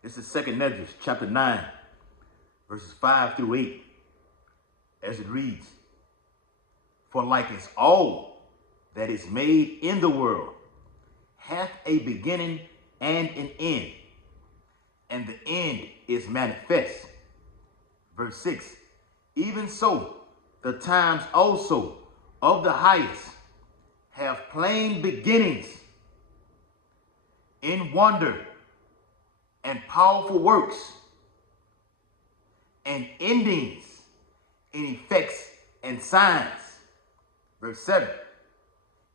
This is 2nd Esdras, chapter 9, verses 5 through 8, as it reads, "For like as all that is made in the world hath a beginning and an end, and the end is manifest." Verse 6, "Even so, the times also of the highest have plain beginnings in wonder and powerful works, and endings in effects and signs." Verse 7,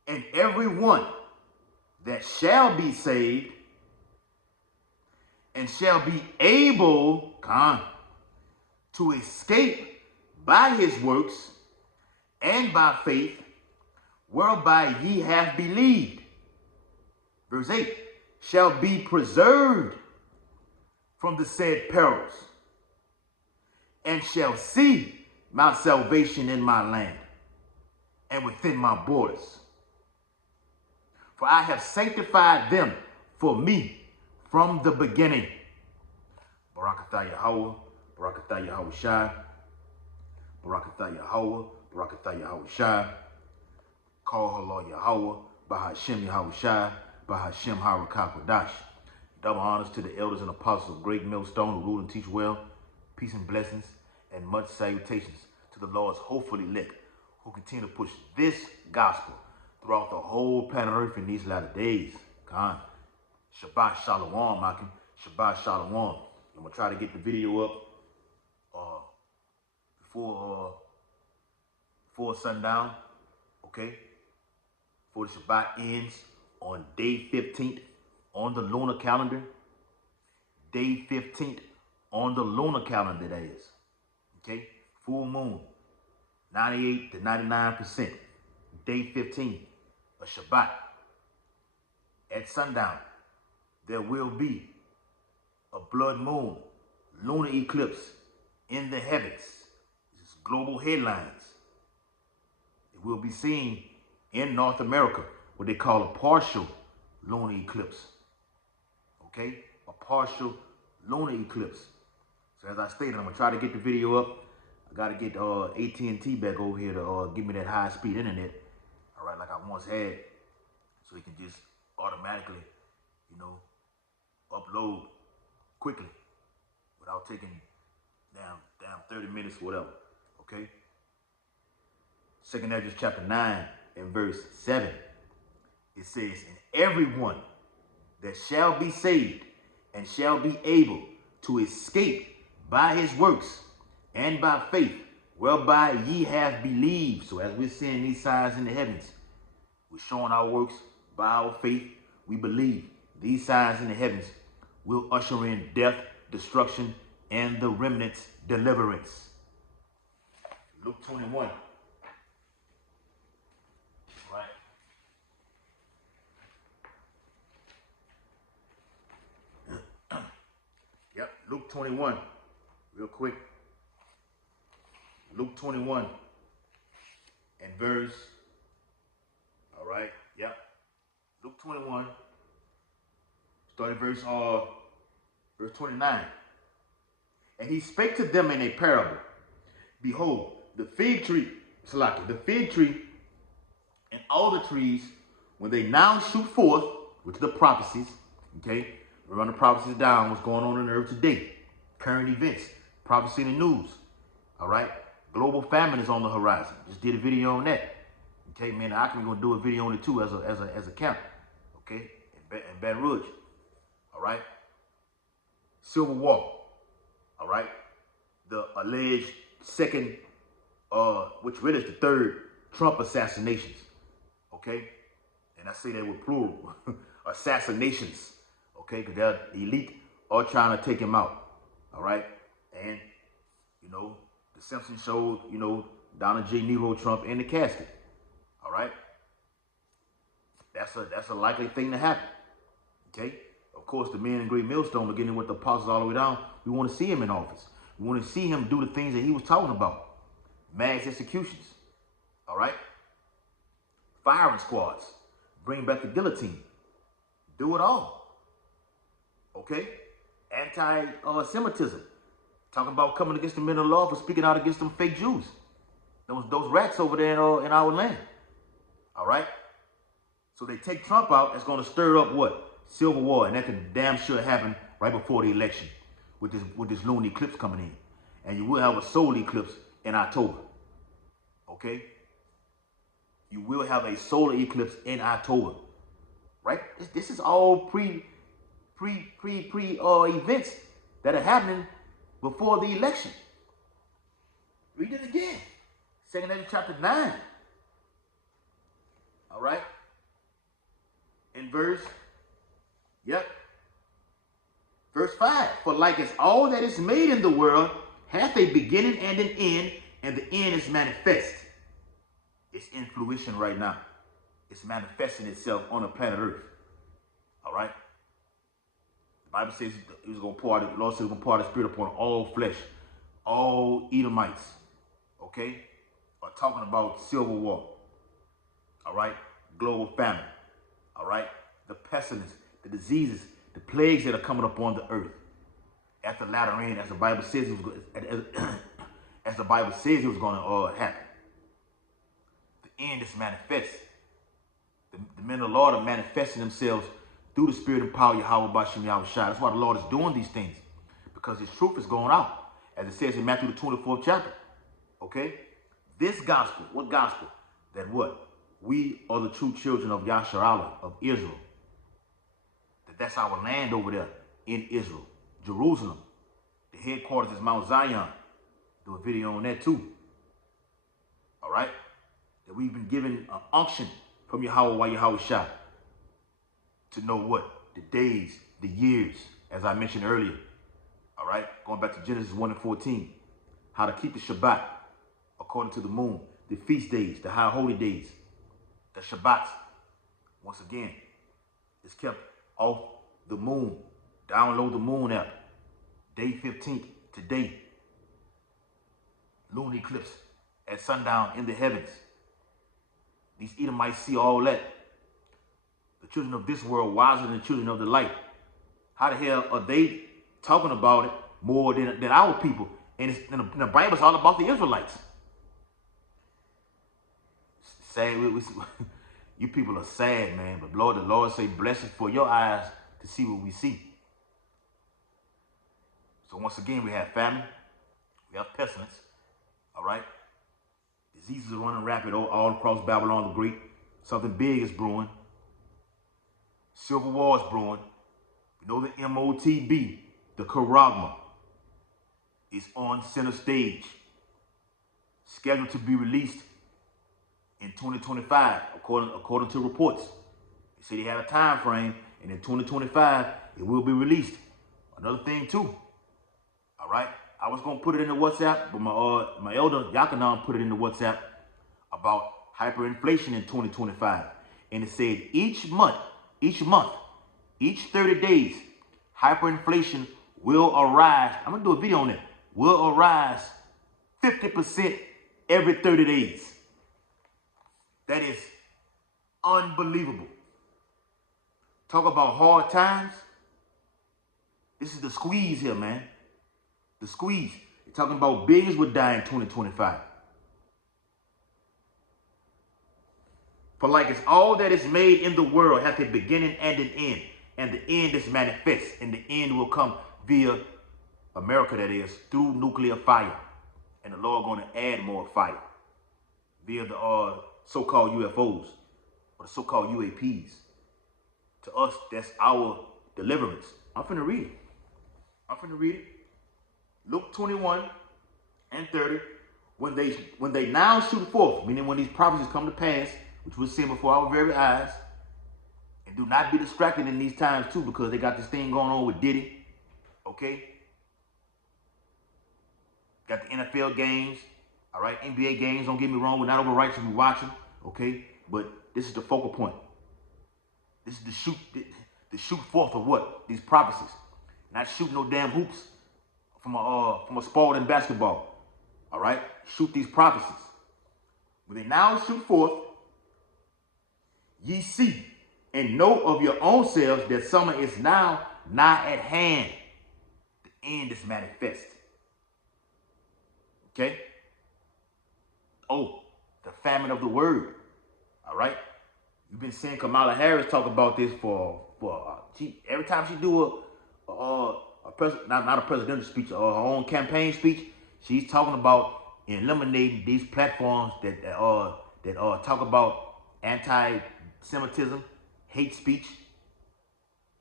"And every one that shall be saved and shall be able to escape by his works and by faith whereby ye have believed." Verse 8, "shall be preserved from the said perils, and shall see my salvation in my land and within my borders. For I have sanctified them for me from the beginning." Barakatah Yahweh, Barakatah Yahweh Shai, Barakatah Yahweh, Barakatah Yahweh Shai, Call Halal Yahweh, Bahashem Yahweh Shai, Bahashem Harakah Kodash. Double honors to the elders and apostles of Great Millstone who rule and teach well. Peace and blessings and much salutations to the Lord's hopeful elect who continue to push this gospel throughout the whole planet Earth in these latter days. Khan. Shabbat Shalom, Makim. Shabbat Shalom. I'm going to try to get the video up before sundown, okay? Before the Shabbat ends on day 15th on the lunar calendar. Day 15th on the lunar calendar, that is. Okay? Full moon. 98 to 99%. Day 15 of Shabbat. At sundown, there will be a blood moon, lunar eclipse in the heavens. This is global headlines. It will be seen in North America, what they call a partial lunar eclipse. Okay? A partial lunar eclipse. So as I stated, I'm going to try to get the video up. I got to get AT&T back over here to give me that high-speed internet. All right, like I once had. So it can just automatically, upload quickly without taking damn 30 minutes or whatever. Okay? 2nd Esdras chapter 9 and verse 7. It says, "And everyone that shall be saved and shall be able to escape by his works and by faith whereby ye have believed." So as we're seeing these signs in the heavens, we're showing our works by our faith. We believe these signs in the heavens will usher in death, destruction, and the remnant's deliverance. Luke 21. Right. Yep, Luke 21. Real quick. Luke 21 and verse. All right. Yep. Luke 21. Starting verse 29. "And he spake to them in a parable. Behold, the fig tree and all the trees, when they now shoot forth," which are the prophecies, okay? We run the prophecies down, what's going on the earth today. Current events, prophecy in the news, all right? Global famine is on the horizon. Just did a video on that. Okay, man, I can go do a video on it too as a camp, okay? In Baton Rouge, all right? Civil War, all right? The alleged second, which really is the third Trump assassinations, okay? And I say that with plural, assassinations, okay? Because the elite are trying to take him out, all right? And, the Simpsons showed, Donald J. Nero Trump in the casket, all right? That's a likely thing to happen, okay? Of course, the men in Great Millstone, beginning with the apostles all the way down, we want to see him in office. We want to see him do the things that he was talking about. Mass executions, all right? Firing squads, bring back the guillotine. Do it all, okay? anti-Semitism, talking about coming against the men of the law for speaking out against them fake Jews, those rats over there in our land. All right. So they take Trump out. It's going to stir up what? Civil war, and that can damn sure happen right before the election with this lunar eclipse coming in, and you will have a solar eclipse in October. Okay. You will have a solar eclipse in October, right? This is all events that are happening before the election. Read it again. 2 Ezra chapter 9. All right. In verse 5. For like as all that is made in the world hath a beginning and an end, and the end is manifest. It's in fruition right now. It's manifesting itself on the planet Earth. All right. The Bible says He was going to pour out. The Lord says He was going to pour out the Spirit upon all flesh, all Edomites. Okay, are talking about civil war. All right, global famine. All right, the pestilence, the diseases, the plagues that are coming upon the earth. At the latter end, as the Bible says, it was as the Bible says it was going to happen. The end is manifest. The men of the Lord are manifesting themselves through the Spirit and power of Yahweh Bashim Yahweh Shai. That's why the Lord is doing these things, because His truth is going out, as it says in Matthew the 24th chapter. Okay, this gospel, what gospel? That what? We are the true children of Yasharallah, of Israel. That's our land over there in Israel. Jerusalem. The headquarters is Mount Zion. Do a video on that too. All right? That we've been given an unction from Yahweh Shai to know what? The days, the years, as I mentioned earlier. All right? Going back to Genesis 1 and 14. How to keep the Shabbat according to the moon. The feast days, the high holy days. The Shabbats, once again, is kept off the moon. Download the moon app. Day 15th, today. Lunar eclipse at sundown in the heavens. These Edomites see all that. The children of this world wiser than the children of the light. How the hell are they talking about it more than our people? And the Bible's all about the Israelites. Sad, you people are sad, man. But Lord, the Lord say, blessed for your eyes to see what we see. So once again, we have famine, we have pestilence. All right, diseases are running rapid all across Babylon the Great. Something big is brewing. Civil war is brewing. We know the MOTB, the Karagma, is on center stage, scheduled to be released in 2025, according to reports. They say they had a time frame, and in 2025, it will be released. Another thing too, all right? I was going to put it in the WhatsApp, but my elder Yakanan put it in the WhatsApp about hyperinflation in 2025. And it said each month, each 30 days, hyperinflation will arise. I'm going to do a video on it. Will arise 50% every 30 days. That is unbelievable. Talk about hard times. This is the squeeze here, man. The squeeze. You're talking about billions would die in 2025. For like it's all that is made in the world hath a beginning and an end. And the end is manifest. And the end will come via America, that is, through nuclear fire. And the Lord going to add more fire. Via the so-called UFOs. Or the so-called UAPs. To us, that's our deliverance. I'm finna read it. Luke 21 and 30. When they now shoot forth, meaning when these prophecies come to pass, which we're seeing before our very eyes, and do not be distracted in these times too, because they got this thing going on with Diddy, okay? Got the NFL games, all right? NBA games, don't get me wrong, we're not overright to be watching, okay? But this is the focal point. This is the shoot forth of what? These prophecies. Not shoot no damn hoops from a sport in basketball. All right? Shoot these prophecies. When they now shoot forth, ye see and know of your own selves that summer is now nigh at hand. end is manifest. Okay? Oh, the famine of the word. All right? You've been seeing Kamala Harris talk about this every time she do not a presidential speech, her own campaign speech, she's talking about eliminating these platforms that talk about anti-Semitism, hate speech.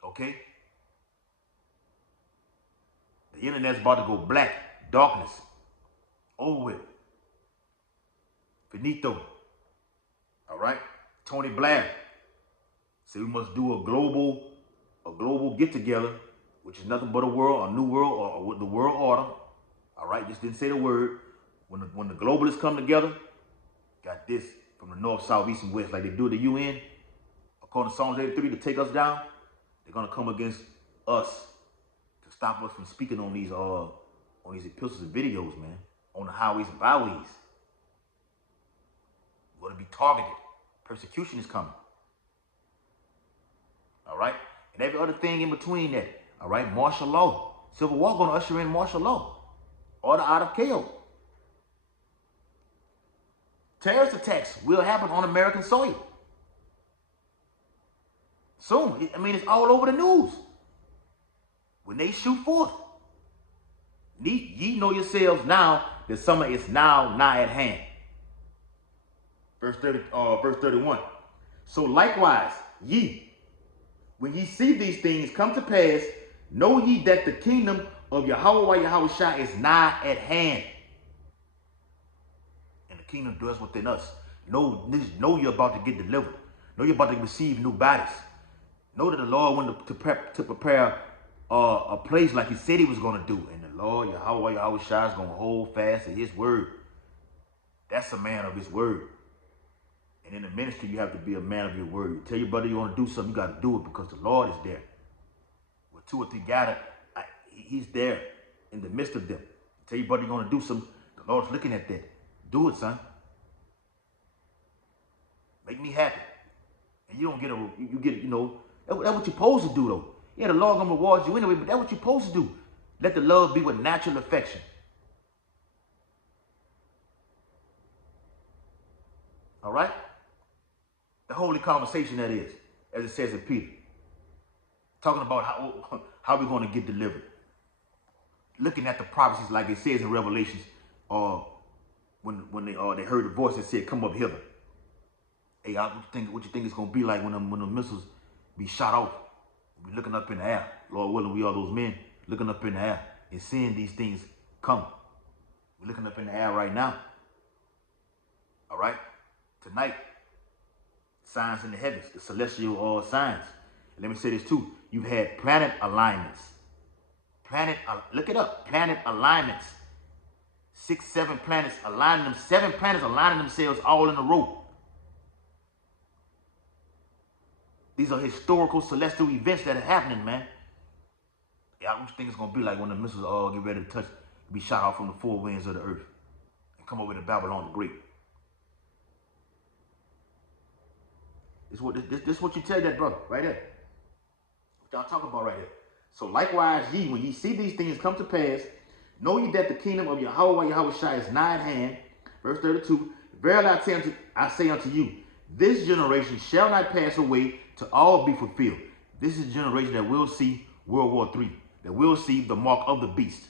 Okay? The internet's about to go black, darkness, over with. Finito. All right? Tony Blair said we must do a global get-together, which is nothing but a new world, or the world order. All right? Just didn't say the word. When the globalists come together, got this from the north, south, east, and west, like they do at the UN, according to Psalms 83, to take us down. They're gonna come against us to stop us from speaking on these epistles and videos, man, on the highways and byways. We're gonna be targeted. Persecution is coming. All right? And every other thing in between that. All right? Martial law. Civil war gonna usher in martial law. Order out of chaos. Terrorist attacks will happen on American soil. Soon. I mean, it's all over the news. When they shoot forth. Ye know yourselves now that summer is now nigh at hand. Verse 31. So likewise, ye, when ye see these things come to pass, know ye that the kingdom of Yahweh is nigh at hand. And the kingdom dwells within us. Know you're about to get delivered. Know you're about to receive new bodies. Know that the Lord wanted to prepare a place like he said he was going to do. And the Lord, Yahweh is going to hold fast to his word. That's a man of his word. And in the ministry, you have to be a man of your word. You tell your brother you want to do something, you got to do it because the Lord is there. With 2 or 3 gathered, he's there in the midst of them. You tell your brother you want to do something, the Lord's looking at that. Do it, son. Make me happy. And you don't get that's what you're supposed to do, though. Yeah, the Lord going to reward you anyway, but that's what you're supposed to do. Let the love be with natural affection. All right? The holy conversation that is, as it says in Peter. Talking about how we're going to get delivered. Looking at the prophecies like it says in Revelations, when they heard the voice that said, come up hither. Hey, what you think it's going to be like when the missiles be shot off? We're looking up in the air. Lord willing, we are those men looking up in the air and seeing these things come. We're looking up in the air right now. All right? Tonight, signs in the heavens, the celestial signs. And let me say this too. You've had planet alignments. Look it up. Planet alignments. 6, 7 planets aligning them. 7 planets aligning themselves all in a row. These are historical celestial events that are happening, man. Yeah, what you think it's going to be like when the missiles get ready to be shot off from the 4 winds of the earth and come over to Babylon the Great? This is what you tell that brother right there. What y'all talking about right here. So likewise, ye, when ye see these things come to pass, know ye that the kingdom of Yahweh is nigh at hand. Verse 32. Verily I say unto you, this generation shall not pass away till all be fulfilled. This is a generation that will see World War III, that will see the mark of the beast,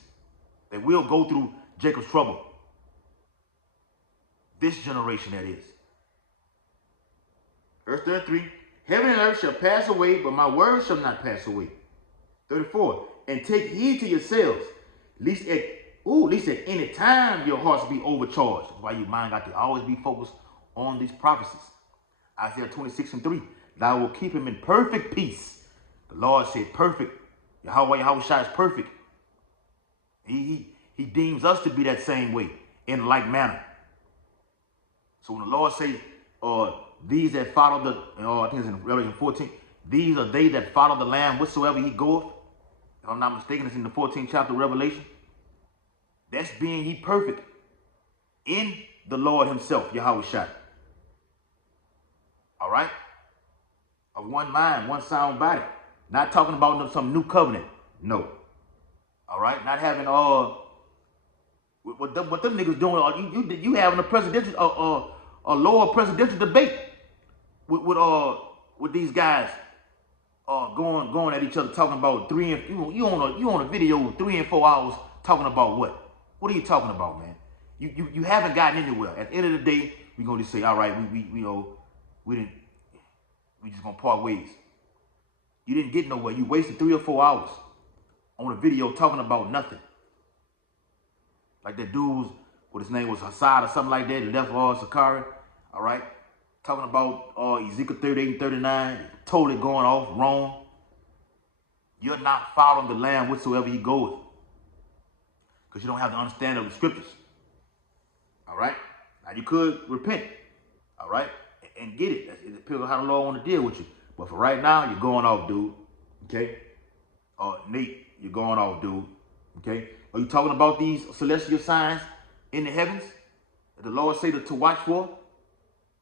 that will go through Jacob's trouble. This generation, that is. Verse 33, heaven and earth shall pass away, but my word shall not pass away. 34, and take heed to yourselves, lest at any time your hearts be overcharged. That's why your mind got to always be focused on these prophecies. Isaiah 26:3, thou will keep him in perfect peace. The Lord said perfect. Yahweh is perfect. He deems us to be that same way, in like manner. So when the Lord says, these that follow I think it's in Revelation 14, these are they that follow the Lamb whatsoever he goeth. If I'm not mistaken, it's in the 14th chapter of Revelation. That's being ye perfect in the Lord himself, Yahweh. All right? Of one mind, one sound body. Not talking about some new covenant. No. All right, not having what them niggas doing. You having a presidential a lower presidential debate with these guys going at each other talking about you on a video 3 and 4 hours talking about what? What are you talking about, man? You haven't gotten anywhere. At the end of the day, we're gonna just say, all right, we just gonna part ways. You didn't get nowhere. You wasted 3 or 4 hours on a video talking about nothing. Like that dude, what his name was, Hassad or something like that, left Sakari, all right? Talking about Ezekiel 38 and 39, totally going off, wrong. You're not following the Lamb whatsoever he goeth, because you don't have the understanding of the scriptures, all right? Now, you could repent, all right, and get it. It depends on how the Lord want to deal with you. But for right now, you're going off, dude, okay? Nate, you're going off, dude, okay? Are you talking about these celestial signs in the heavens that the Lord say to watch for,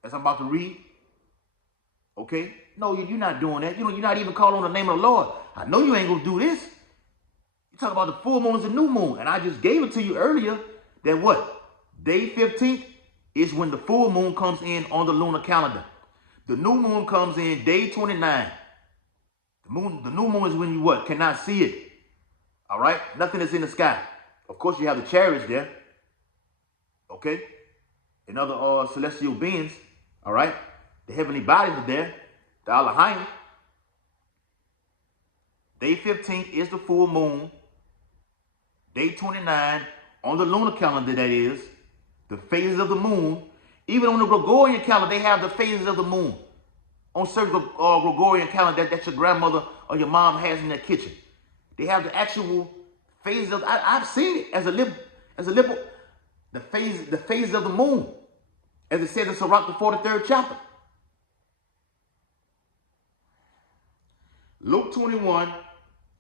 as I'm about to read? Okay? No, you're not doing that. You're not even calling on the name of the Lord. I know you ain't going to do this. You talk about the full moon is a new moon. And I just gave it to you earlier that what? Day 15th is when the full moon comes in on the lunar calendar. The new moon comes in day 29. The new moon is when you what? Cannot see it. All right? Nothing is in the sky. Of course, you have the chariots there. Okay? And other celestial beings. All right? The heavenly bodies are there. The Elohim. Day 15th is the full moon. Day 29 on the lunar calendar, that is. The phases of the moon. Even on the Gregorian calendar, they have the phases of the moon. On certain Gregorian calendar that your grandmother or your mom has in their kitchen. They have the actual phases of, I've seen it as a liberal, the phases of the moon, as it says in Sirach, the 43rd chapter. Luke 21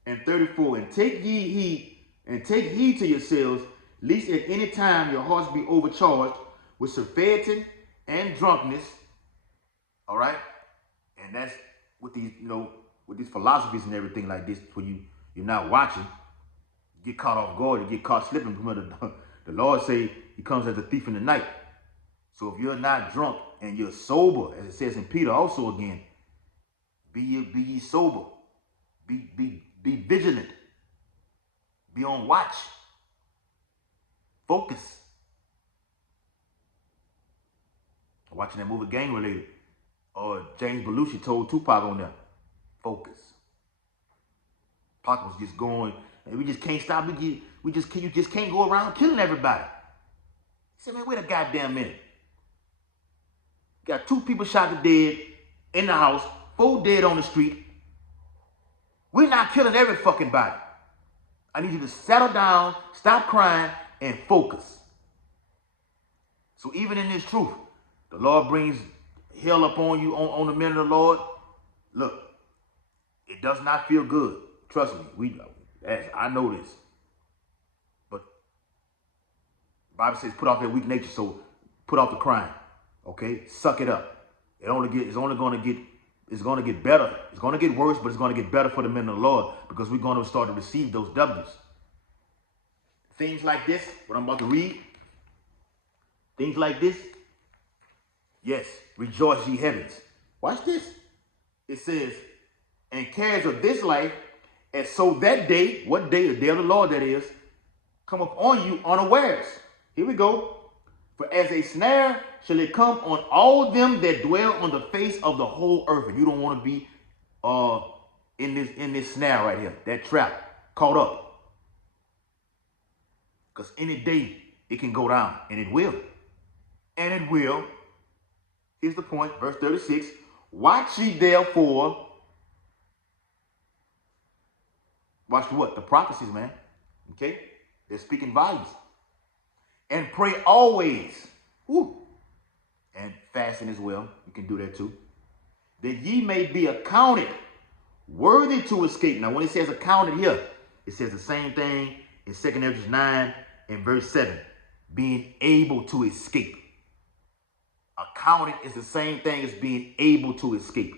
and 34, and take heed to yourselves, lest at any time your hearts be overcharged with surfeiting and drunkenness. All right, and that's with these, with these philosophies and everything like this. When you're not watching, you get caught off guard, you get caught slipping. The Lord say he comes as a thief in the night. So if you're not drunk and you're sober, as it says in Peter also again, be ye sober, be vigilant, be on watch, focus. I'm watching that movie Gang Related. James Belushi told Tupac on there, focus. Pac was just going, and we just can't stop. You just can't go around killing everybody. He said, man, wait a goddamn minute. Got 2 people shot to dead in the house, 4 dead on the street. We're not killing every fucking body. I need you to settle down, stop crying, and focus. So even in this truth, the Lord brings hell upon you on the men of the Lord. Look, it does not feel good. Trust me, I know this. But the Bible says put off that weak nature, so put off the crying. Okay? Suck it up. It's gonna get better. It's gonna get worse, but it's gonna get better for the men of the Lord, because we're gonna start to receive those W's. Things like this, what I'm about to read, things like this, yes, rejoice ye heavens. Watch this. It says, and cares of this life, and so that day, what day? The day of the Lord, that is, come upon you unawares. Here we go. For as a snare shall it come on all them that dwell on the face of the whole earth. And you don't want to be in this snare right here, that trap, caught up. Because any day it can go down, and it will. And it will. Here's the point, verse 36. Watch ye therefore. Watch what? The prophecies, man. Okay? They're speaking volumes. And pray always. Woo. And fasting as well. You can do that too. That ye may be accounted worthy to escape. Now, when it says accounted here, it says the same thing in 2 Ezra 9 and verse 7. Being able to escape. Accounted is the same thing as being able to escape.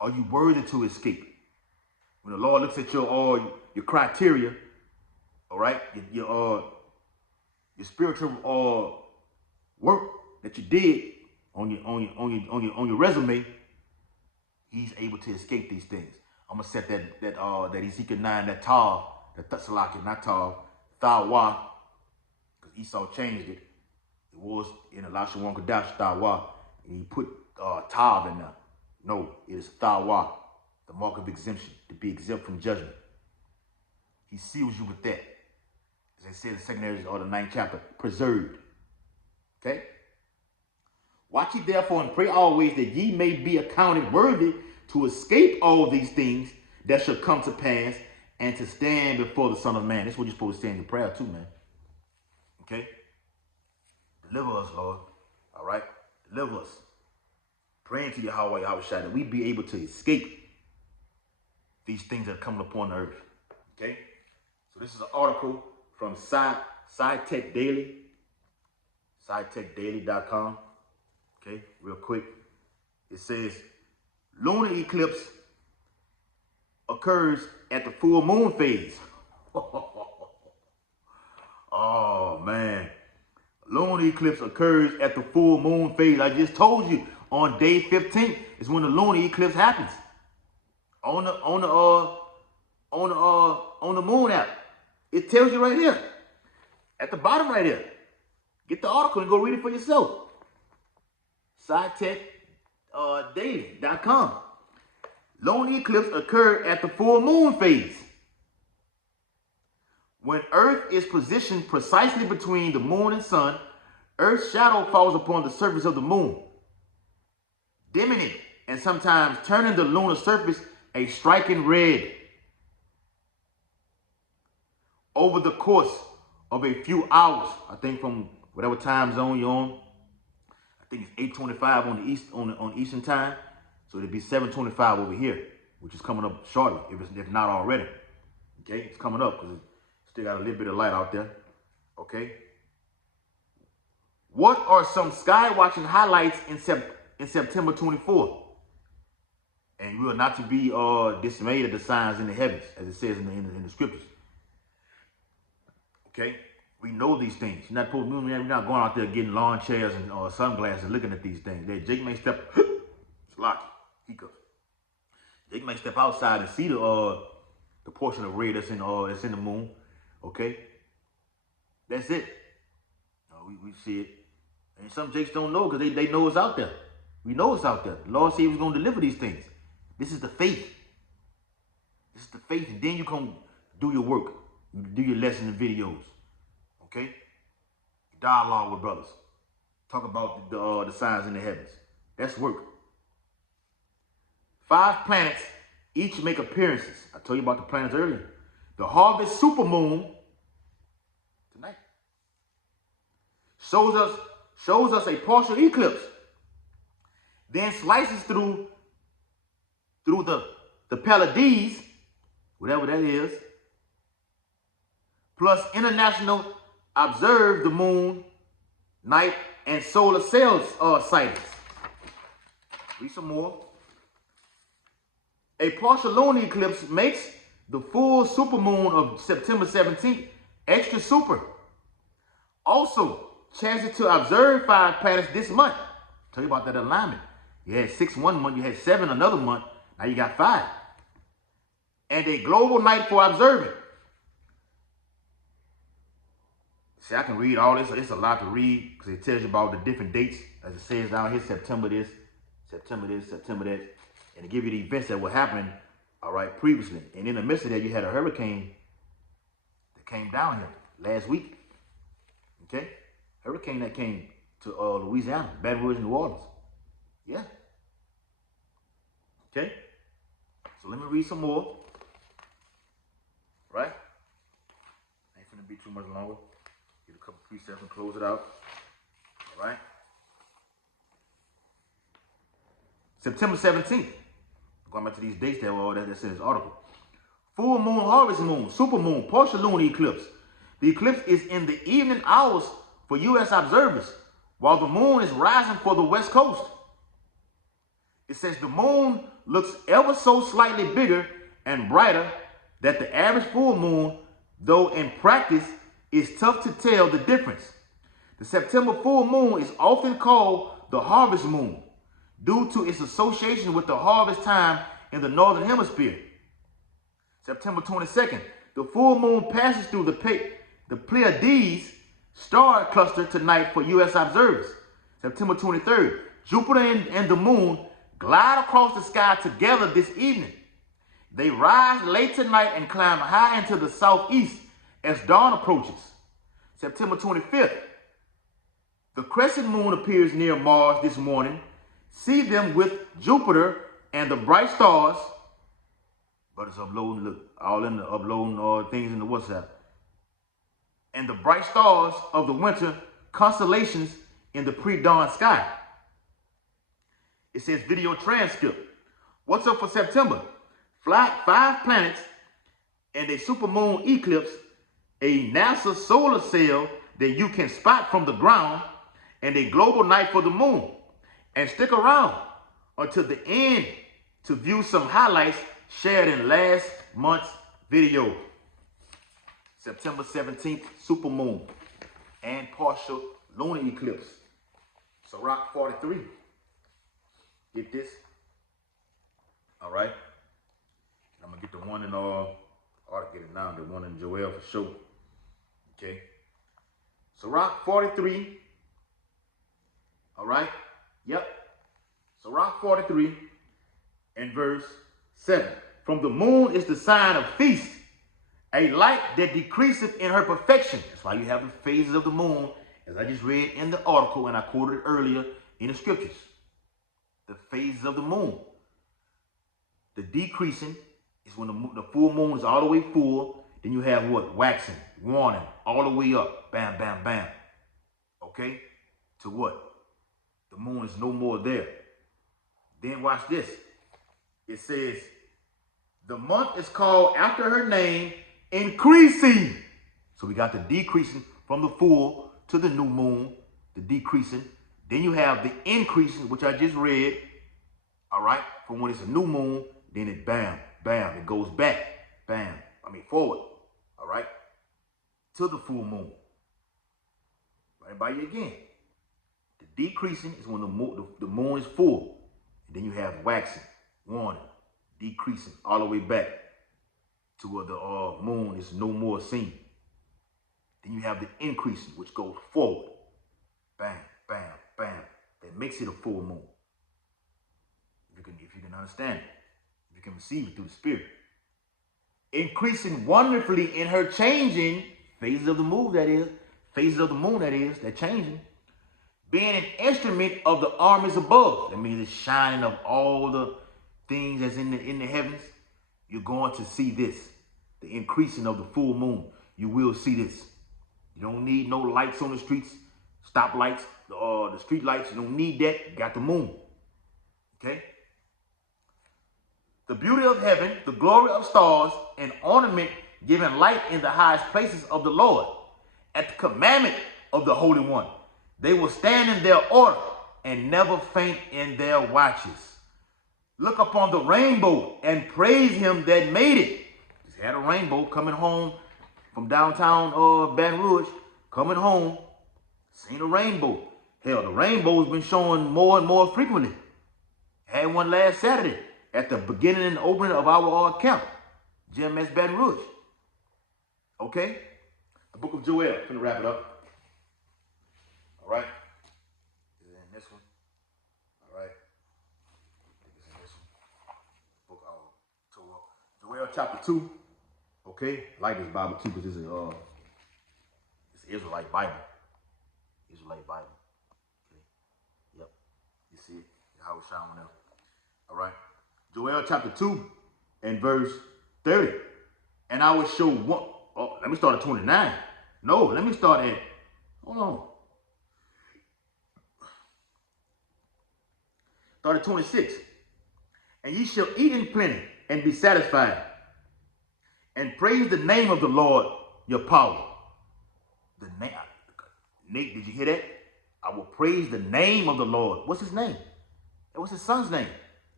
Are you worthy to escape? When the Lord looks at your your criteria, all right, your spiritual work that you did on your resume, he's able to escape these things. I'm gonna set that Ezekiel 9, that Tav, that Salaki, not Tav, Thawa, because Esau changed it. It was in Elisha 1 Kadash Thawa, and he put Tav in there. No, it is Thawa, the mark of exemption, to be exempt from judgment. He seals you with that. As I said in the second or the 9th chapter, preserved. Okay? Watch ye therefore and pray always that ye may be accounted worthy to escape all these things that shall come to pass and to stand before the Son of Man. That's what you're supposed to say in your prayer too, man. Okay? Deliver us, Lord. All right? Deliver us. Praying to Yahweh Yahushua that we be able to escape these things that are coming upon the earth. Okay? So this is an article from SciTech Daily. SciTechDaily.com. Okay, real quick. It says, lunar eclipse occurs at the full moon phase. Oh, man. Lunar eclipse occurs at the full moon phase. I just told you on day 15 is when the lunar eclipse happens. On the moon app. It tells you right here. At the bottom right here. Get the article and go read it for yourself. SciTechDaily.com. Lunar eclipse occurred at the full moon phase, when Earth is positioned precisely between the moon and sun. Earth's shadow falls upon the surface of the moon, dimming it and sometimes turning the lunar surface a striking red. Over the course of a few hours, I think from whatever time zone you're on, I think it's 8:25 on the Eastern time, so it'll be 7:25 over here, which is coming up shortly, if not already. Okay, it's coming up because it's still got a little bit of light out there. Okay. What are some sky watching highlights in September 24th? And we are not to be dismayed at the signs in the heavens, as it says in the scriptures. Okay. We know these things. We're not going out there getting lawn chairs and sunglasses looking at these things. Jake may step, it's lucky, hiccups. Jake may step outside and see the portion of red that's in the moon. Okay, that's it. We see it, and some Jakes don't know because they know it's out there. We know it's out there. The Lord said He was going to deliver these things. This is the faith. This is the faith, and then you come do your work. You do your lessons and videos. Okay? Dialogue with brothers. Talk about the signs in the heavens. That's work. 5 planets each make appearances. I told you about the planets earlier. The harvest supermoon tonight shows us a partial eclipse. Then slices through the Pleiades, whatever that is, plus international observe the moon, night, and solar cells sightings. Read some more. A partial lunar eclipse makes the full supermoon of September 17th extra super. Also, chances to observe 5 planets this month. Tell you about that alignment. You had 6 one month, you had 7 another month, now you got 5. And a global night for observing. See, I can read all this. It's a lot to read because it tells you about the different dates. As it says down here, September this, September this, September that. And to give you the events that were happening, all right, previously. And in the midst of that, you had a hurricane that came down here last week. Okay? Hurricane that came to Louisiana, Baton Rouge, New Orleans. Yeah. Okay? So let me read some more. Right? Ain't finna be too much longer. Get a couple precepts and close it out. All right? September 17th. Going back to these dates that's in this article. Full moon, harvest moon, super moon, partial lunar eclipse. The eclipse is in the evening hours for U.S. observers, while the moon is rising for the West Coast. It says the moon looks ever so slightly bigger and brighter that the average full moon, though in practice, is tough to tell the difference. The September full moon is often called the harvest moon due to its association with the harvest time in the northern hemisphere. September 22nd, the full moon passes through the Pleiades star cluster tonight for U.S. observers. September 23rd, Jupiter and the moon glide across the sky together this evening. They rise late tonight and climb high into the southeast as dawn approaches. September 25th, the crescent moon appears near Mars this morning. See them with Jupiter and the bright stars. But it's uploading, look, all in the uploading things in the WhatsApp. And the bright stars of the winter constellations in the pre-dawn sky. It says video transcript. What's up for September? 5 planets and a supermoon eclipse, a NASA solar sail that you can spot from the ground, and a global night for the moon. And stick around until the end to view some highlights shared in last month's video. September 17th, supermoon and partial lunar eclipse. So rock 43. Get this. All right. I'm gonna get the one in ought to get it now, the one in Joel for sure. Okay. So rock 43. All right. Yep. So rock 43 and verse 7. From the moon is the sign of feast, a light that decreaseth in her perfection. That's why you have the phases of the moon, as I just read in the article and I quoted it earlier in the scriptures. The phases of the moon. The decreasing is when the full moon is all the way full. Then you have what? Waxing, waning, all the way up. Bam, bam, bam. Okay? To what? The moon is no more there. Then watch this. It says, the month is called after her name, increasing. So we got the decreasing from the full to the new moon, the decreasing. Then you have the increasing, which I just read. All right? From when it's a new moon, then it bam, bam, it goes back, bam, forward. All right? To the full moon. Right by you again. The decreasing is when the moon is full. And then you have waxing, waning, decreasing, all the way back to where the moon is no more seen. Then you have the increasing, which goes forward. Bam, bam, bam. That makes it a full moon. If you can understand it, if you can receive it through the spirit. Increasing wonderfully in her changing phases of the moon, that is, they're changing. Being an instrument of the armies above. That means it's shining of all the things that's in the heavens. You're going to see this. The increasing of the full moon. You will see this. You don't need no lights on the streets. Stop lights. The street lights. You don't need that. You got the moon. Okay? The beauty of heaven, the glory of stars, an ornament giving light in the highest places of the Lord. At the commandment of the Holy One. They will stand in their order and never faint in their watches. Look upon the rainbow and praise him that made it. Just had a rainbow coming home from downtown Baton Rouge, coming home, seen a rainbow. Hell, the rainbow's been showing more and more frequently. Had one last Saturday at the beginning and opening of our camp, GMS Baton Rouge. Okay? The book of Joel, I'm gonna wrap it up. All right, is it in this one? All right, I think it's in this one. Book of Joel chapter 2. Okay, I like this Bible too because it's Israelite Bible. Israelite Bible. Okay, yep. You see it? How it's shining out. All right, Joel chapter 2 and verse 30. And I will show one. Oh, let me start at 29. No, let me start at. Hold on. Start at 26. And ye shall eat in plenty and be satisfied, and praise the name of the Lord your power. The name. Nate, did you hear that? I will praise the name of the Lord. What's his name? And what's his son's name?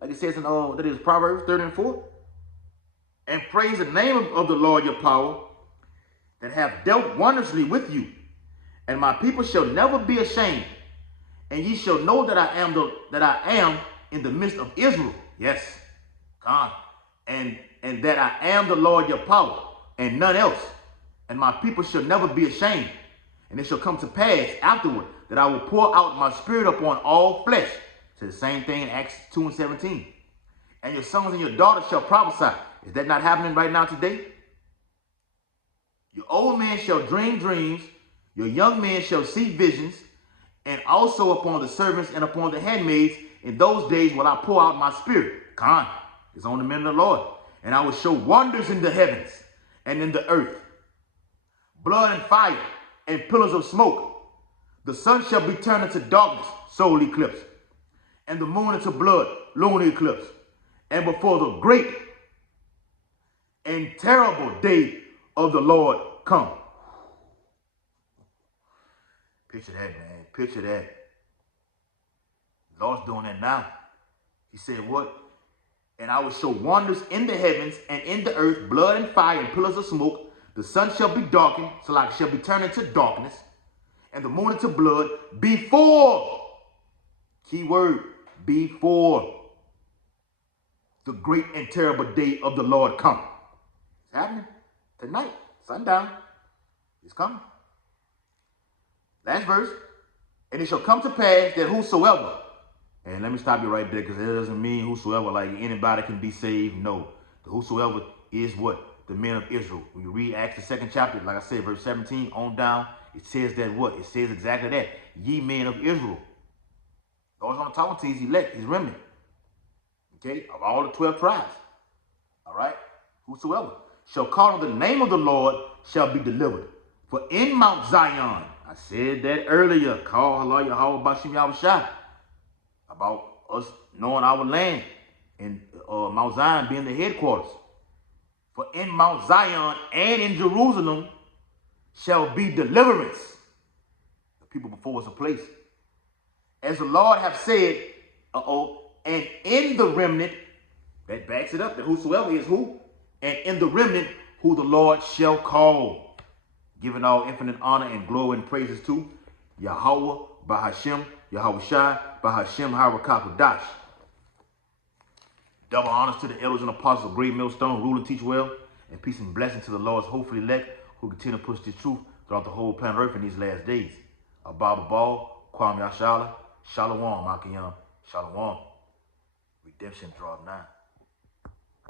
Like it says in that is Proverbs 30 and 4. and praise the name of the Lord your power, that have dealt wondrously with you. And my people shall never be ashamed, and ye shall know that I am in the midst of Israel. Yes, God, and that I am the Lord your power, and none else. And my people shall never be ashamed. And it shall come to pass afterward that I will pour out my spirit upon all flesh. So the same thing in Acts 2:17. And your sons and your daughters shall prophesy. Is that not happening right now today? Your old men shall dream dreams, your young men shall see visions, and also upon the servants and upon the handmaids in those days will I pour out my spirit. Khan is on the men of the Lord. And I will show wonders in the heavens and in the earth, blood and fire and pillars of smoke. The sun shall be turned into darkness, solar eclipse, and the moon into blood, lunar eclipse. And before the great and terrible day of the Lord come. Picture that, man. Picture that. The Lord's doing that now. He said what? And I will show wonders in the heavens and in the earth, blood and fire and pillars of smoke. The sun shall be darkened, so like shall be turned into darkness, and the moon into blood before, key word, before the great and terrible day of the Lord come. It's happening tonight, sundown. It's coming. Last verse. And it shall come to pass that whosoever, and let me stop you right there, because it doesn't mean whosoever like anybody can be saved. No. The whosoever is what? The men of Israel. When you read Acts the 2nd chapter, like I said, verse 17 on down, it says that what? It says exactly that. Ye men of Israel. God's on the talking to his elect, his remnant. Okay? Of all the 12 tribes. All right? Whosoever shall call on the name of the Lord shall be delivered. For in Mount Zion, I said that earlier, call Allah Yahweh Bashim Yahushua, about us knowing our land and Mount Zion being the headquarters. For in Mount Zion and in Jerusalem shall be deliverance. The people before us a place. As the Lord have said, and in the remnant, that backs it up, that whosoever is who, and in the remnant who the Lord shall call. Giving all infinite honor and glory and praises to Yahweh, Bahashem, Yahushua, Bahashem, Harakakadash. Double honors to the elders and apostles of Great Millstone, rule and teach well, and peace and blessing to the Lord's hopefully elect, who continue to push this truth throughout the whole planet Earth in these last days. Ababa Ball, Kwame Yashala, Shalom, Makiyam, Shalom. Redemption draweth nigh.